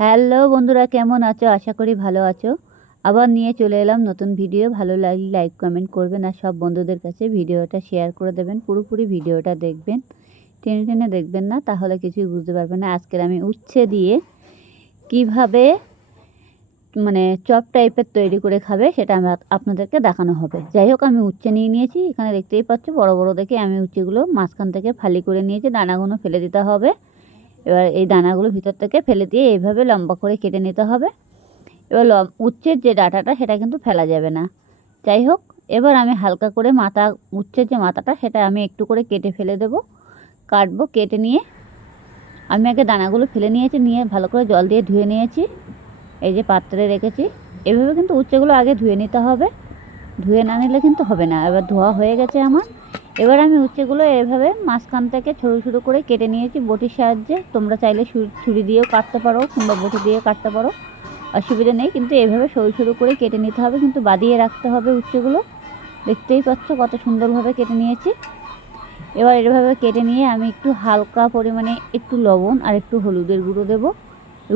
Hello বন্ধুরা, কেমন আছো? আশা করি ভালো আছো। আবার নিয়ে চলে এলাম নতুন ভিডিও। ভালো লাগলে লাইক কমেন্ট করবেন আর সব বন্ধুদের কাছে ভিডিওটা শেয়ার করে দেবেন। পুরোপুরি ভিডিওটা দেখবেন, টেনে টেনে দেখবেন না, তাহলে কিছুই বুঝতে পারবেন না। আজকের আমি উচ্ছে দিয়ে কিভাবে চপ টাইপের তৈরি করে খাবে সেটা আমি আপনাদেরকে দেখানো হবে। যাই হোক, আমি উচ্ছে নিয়ে নিয়েছি। এখানে দেখতেই পাচ্ছ বড় বড় দেখে আমি উচ্ছেগুলো মাঝখান থেকে ফালি করে নিয়েছি। দানাগুলো ফেলে দিতে হবে। এবার এই দানাগুলো ভিতর থেকে ফেলে দিয়ে এইভাবে লম্বা করে কেটে নিতে হবে। এবার উচ্ছের যে ডাঁটাটা সেটা কিন্তু ফেলা যাবে না। যাই হোক, এবার আমি হালকা করে উচ্ছের যে মাথাটা সেটা আমি একটু করে কেটে ফেলে দেবো। কাটবো, কেটে নিয়ে আমি আগে দানাগুলো ফেলে নিয়েছি, নিয়ে ভালো করে জল দিয়ে ধুয়ে নিয়েছি। এই যে পাত্রে রেখেছি। এভাবে কিন্তু উচ্ছেগুলো আগে ধুয়ে নিতে হবে, ধুয়ে না নিলে কিন্তু হবে না। এবার ধোয়া হয়ে গেছে আমার। এবার আমি উচ্ছেগুলো এভাবে মাঝখান থেকে সরু সরু করে কেটে নিয়েছি বটির সাহায্যে। তোমরা চাইলে ছুরি দিয়েও কাটতে পারো কিংবা বটি দিয়েও কাটতে পারো, অসুবিধা নেই। কিন্তু এভাবে সরু সরু করে কেটে নিতে হবে, কিন্তু বাদিয়ে রাখতে হবে উচ্ছেগুলো। দেখতেই পাচ্ছ কত সুন্দরভাবে কেটে নিয়েছি। এবার এভাবে কেটে নিয়ে আমি একটু হালকা পরিমাণে একটু লবণ আর একটু হলুদের গুঁড়ো দেবো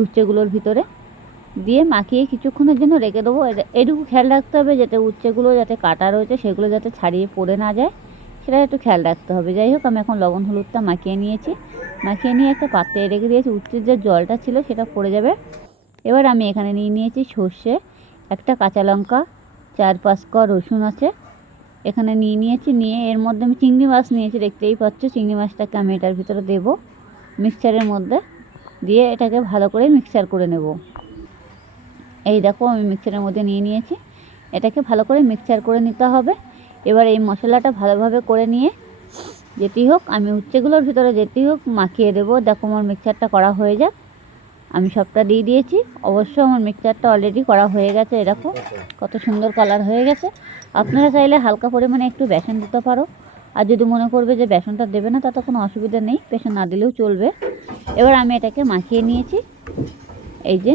উচ্ছেগুলোর ভিতরে, দিয়ে মাখিয়ে কিছুক্ষণের জন্য রেখে দেবো। এটুকু খেয়াল রাখতে হবে যাতে উচ্ছেগুলো যাতে কাটা রয়েছে সেগুলো যাতে ছাড়িয়ে পড়ে না যায়, সেটা একটু খেয়াল রাখতে হবে। যাই হোক, আমি এখন লবণ হলুদটা মাখিয়ে নিয়েছি। মাখিয়ে নিয়ে একটা পাত্রে রেখে দিয়েছি। উচ্ছের যে জলটা ছিল সেটা পড়ে যাবে। এবার আমি এখানে নিয়ে নিয়েছি সর্ষে, একটা কাঁচা লঙ্কা, 4-5 কোয়া রসুন আছে এখানে নিয়েছি। নিয়ে এর মধ্যে আমি চিংড়ি মাছ নিয়েছি, দেখতেই পাচ্ছ। চিংড়ি মাছটাকে আমি এটার ভিতরে দেবো, মিক্সচারের মধ্যে দিয়ে এটাকে ভালো করে মিক্সচার করে নেব। এই দেখো, আমি মিক্সচারের মধ্যে নিয়ে নিয়েছি। এটাকে ভালো করে মিক্সচার করে নিতে হবে। এবার এই মশলাটা ভালোভাবে করে নিয়ে যেতেই হোক, আমি উচ্ছেগুলোর ভিতরে যেতেই হোক মাখিয়ে দেবো। দেখো, আমার মিক্সচারটা করা হয়ে যাক। আমি সবটা দিয়ে দিয়েছি। অবশ্য আমার মিক্সচারটা অলরেডি করা হয়ে গেছে। এরকম কত সুন্দর কালার হয়ে গেছে। আপনারা চাইলে হালকা পরিমাণে একটু বেসন দিতে পারো, আর যদি মনে করবে যে বেসনটা দেবে না তাতে কোনো অসুবিধা নেই, বেসন না দিলেও চলবে। এবার আমি এটাকে মাখিয়ে নিয়েছি। এই যে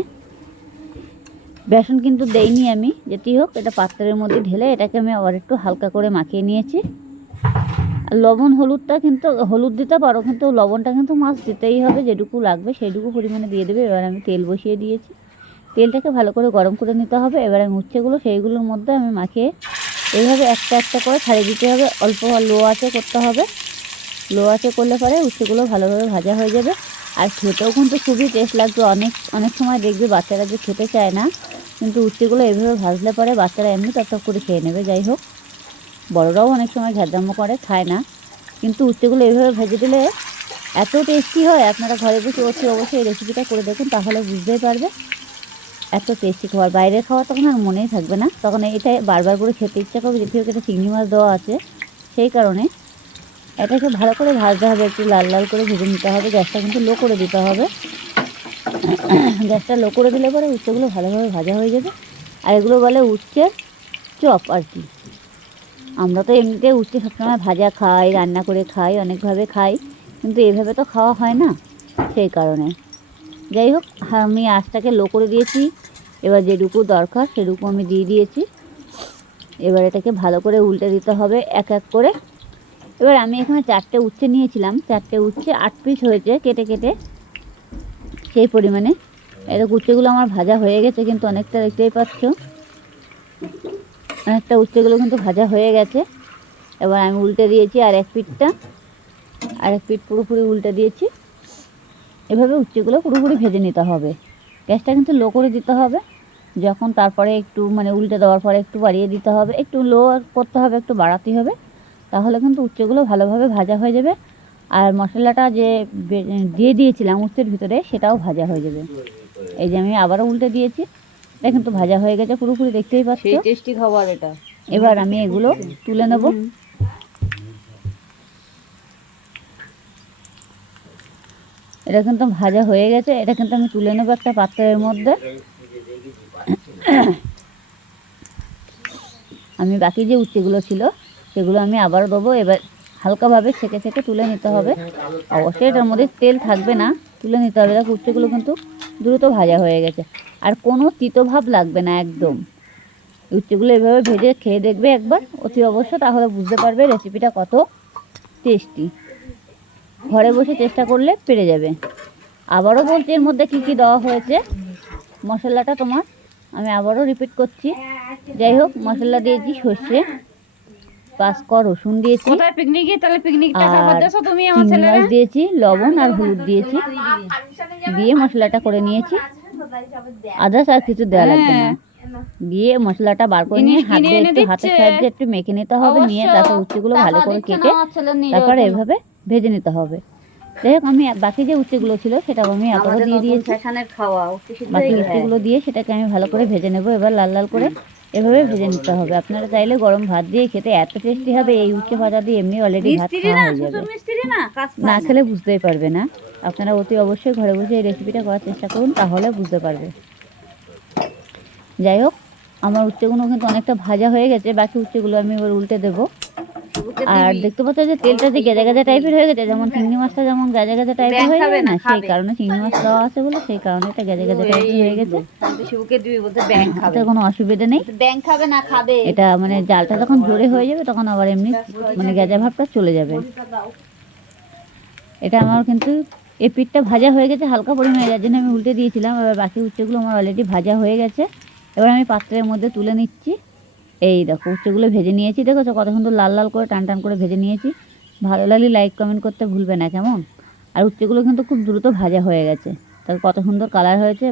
বেসন কিন্তু দেইনি আমি, যেতেই হোক এটা পাত্রের মধ্যে ঢেলে এটাকে আমি আবার একটু হালকা করে মাখিয়ে নিয়েছি। আর লবণ হলুদটা কিন্তু হলুদ দিতে পারো, কিন্তু লবণটা কিন্তু মাছ দিতেই হবে, যেটুকু লাগবে সেইটুকু পরিমাণে দিয়ে দেবে। এবার আমি তেল বসিয়ে দিয়েছি। তেলটাকে ভালো করে গরম করে নিতে হবে। এবার আমি উচ্ছেগুলো সেইগুলোর মধ্যে আমি মাখিয়ে এইভাবে একটা একটা করে ছাড়িয়ে দিতে হবে। অল্প লো আঁচে করতে হবে। লো আঁচে করলে পরে উচ্ছেগুলো ভালোভাবে ভাজা হয়ে যাবে। আর খেতেও কিন্তু খুবই টেস্ট লাগবে। অনেক অনেক সময় দেখবে বাচ্চারা যে খেতে চায় না, কিন্তু উচ্ছেগুলো এইভাবে ভাজলে পরে বাচ্চারা এমনি টপ করে খেয়ে নেবে। যাই হোক, বড়রাও অনেক সময় ঘ্যাদাম্য করে খায় না, কিন্তু উচ্ছেগুলো এইভাবে ভেজে দিলে এত টেস্টি হয়। আপনারা ঘরে বসে অবশ্যই এই রেসিপিটা করে দেখুন, তাহলে বুঝতেই পারবে এত টেস্টি খাবার। বাইরের খাওয়া তখন আর মনেই থাকবে না, তখন এটা বারবার করে খেতে ইচ্ছা করবে। যেহেতু এটা চিংড়ি মাছ দেওয়া আছে সেই কারণে এটাকে ভালো করে ভাজতে হবে, একটু লাল লাল করে ভেজে নিতে হবে। গ্যাসটা কিন্তু লো করে দিতে হবে। গ্যাসটা লো করে দিলে পরে উচ্ছেগুলো ভালোভাবে ভাজা হয়ে যাবে। আর এগুলো বলে উচ্ছের চপ আর কি। আমরা তো এমনিতে উচ্ছে সবসময় ভাজা খাই, রান্না করে খাই, অনেকভাবে খাই, কিন্তু এইভাবে তো খাওয়া হয় না, সেই কারণে। যাই হোক, আমি আঁচটাকে লো করে দিয়েছি। এবার যেটুকু দরকার সেটুকু আমি দিয়ে দিয়েছি। এবার এটাকে ভালো করে উল্টে দিতে হবে এক এক করে। এবার আমি এখানে 4টে উচ্ছে নিয়েছিলাম। 4টে উচ্ছে 8 পিস হয়েছে কেটে কেটে, সেই পরিমাণে। এটা উচ্ছেগুলো আমার ভাজা হয়ে গেছে, কিন্তু অনেকটা দেখতেই পাচ্ছ, অনেকটা উচ্ছেগুলো কিন্তু ভাজা হয়ে গেছে। এবার আমি উল্টে দিয়েছি আর এক পিঠ পুরোপুরি উল্টে দিয়েছি। এভাবে উচ্ছেগুলো পুরোপুরি ভেজে নিতে হবে। গ্যাসটা কিন্তু লো করে দিতে হবে। যখন তারপরে একটু উল্টে দেওয়ার পরে একটু বাড়িয়ে দিতে হবে, একটু লো করতে হবে, একটু বাড়াতে হবে, তাহলে কিন্তু উচ্ছেগুলো ভালোভাবে ভাজা হয়ে যাবে। আর মশলাটা যে দিয়ে দিয়েছিলাম উচ্ছের ভিতরে সেটাও ভাজা হয়ে যাবে। এই যে আমি আবারও উল্টে দিয়েছি। এটা কিন্তু ভাজা হয়ে গেছে পুরোপুরি, দেখতেই পাচ্ছ। টেস্টি খাবার এটা। এবার আমি এগুলো তুলে নেব। এটা কিন্তু ভাজা হয়ে গেছে। এটা কিন্তু আমি তুলে নেবো একটা পাত্রের মধ্যে। আমি বাকি যে উচ্ছেগুলো ছিল সেগুলো আমি আবারও দেবো। এবার হালকাভাবে ছেঁকে ছেঁকে তুলে নিতে হবে। অবশ্যই এটার মধ্যে তেল থাকবে না, তুলে নিতে হবে। দেখো, উচ্ছেগুলো কিন্তু দ্রুত ভাজা হয়ে গেছে, আর কোনো তিতভাব লাগবে না একদম। উচ্ছেগুলো এভাবে ভেজে খেয়ে দেখবে একবার অতি অবশ্য, তাহলে বুঝতে পারবে রেসিপিটা কত টেস্টি। ঘরে বসে চেষ্টা করলে পেরে যাবে। আবারও বলছি এর মধ্যে কী কী দেওয়া হয়েছে মশলাটা তোমার আমি আবারও রিপিট করছি। যাই হোক, মশলা দিয়েছি সর্ষে, 5 ক রসুন দিয়েছি, কোথায় পিকনিকে? তাহলে পিকনিকটা আর খাবার দেছো তুমি আমার চিংড়ি ছেলেরা? মাছ দিয়েছি, লবণ আর হলুদ দিয়েছি, দিয়ে মশলাটা করে নিয়েছি। আদার্স আর কিছু দেওয়া লাগবে না। দিয়ে মশলাটা বার করে নিয়ে জিনিস হাত কিনে দিয়ে এনে একটু হাতের দিচ্ছে। সাহায্যে একটু মেখে নিতে হবে। নিয়ে অবশ্য তারপর উচ্ছেগুলো ভালো টাকা করে দিচ্ছে না কেটে আমার ছেলে নিয়ে তারপরে যাওয়ার জন্য। এভাবে ভেজে নিতে হবে। যাই হোক, আমি বাকি যে উচ্ছেগুলো ছিল সেটাও আমি আবারও দিয়ে দিয়েছি। বাকি উচ্ছেগুলো দিয়ে সেটাকে আমি ভালো করে ভেজে নেব। এবার লাল লাল করে এভাবে ভেজে নিতে হবে। আপনারা চাইলে গরম ভাত দিয়ে খেতে এত টেস্টি হবে, এই উচ্ছে ভাজা দিয়ে এমনি অলরেডি ভাত মিস্ত্রি খাওয়া না, হয়ে যাবে। শ্বশুর মিস্ত্রি না, কাজ না পায় না। খেলে বুঝতেই পারবে না। আপনারা অতি অবশ্যই ঘরে বসে এই রেসিপিটা করার চেষ্টা করুন, তাহলে বুঝতে পারবে। যাই হোক, আমার উচ্ছেগুলো কিন্তু অনেকটা ভাজা হয়ে গেছে। বাকি উচ্ছেগুলো আমি এবার উল্টে দেবো। আর দেখতে পাচ্ছ যে তেলটা যে গেজা গেজা টাইপের হয়ে গেছে, যেমন চিংড়ি মাছটা যেমন গেজা গেজা টাইপের হয়ে যাবে না, সেই কারণে চিংড়ি মাছ দেওয়া আছে বলে সেই কারণে এটা গেজা গেজা টাইপের হয়ে গেছে। শিবুকে দিবি বলতে ব্যাং খাবে। এতে কোনো অসুবিধা নেই। ব্যাং খাবে না, খাবে। এটা মানে জালটা যখন জোরে হয়ে যাবে তখন আবার এমনি মানে গেজা ভাবটা চলে যাবে। এটা আমার কিন্তু এই পিঠটা ভাজা হয়ে গেছে হালকা পরিমাণে, যার জন্য আমি উল্টে দিয়েছিলাম। এবার বাকি উচ্ছেগুলো আমার অলরেডি ভাজা হয়ে গেছে। এবার আমি পাত্রের মধ্যে তুলে নিচ্ছি। এই দেখো উচ্ছেগুলো ভেজে নিয়েছি, দেখেছো কত সুন্দর লাল লাল করে টান টান করে ভেজে নিয়েছি। ভালো লাগলে লাইক কমেন্ট করতে ভুলবে না কেমন। আর উচ্ছেগুলো কিন্তু খুব দ্রুত ভাজা হয়ে গেছে, তার কত সুন্দর কালার হয়েছে।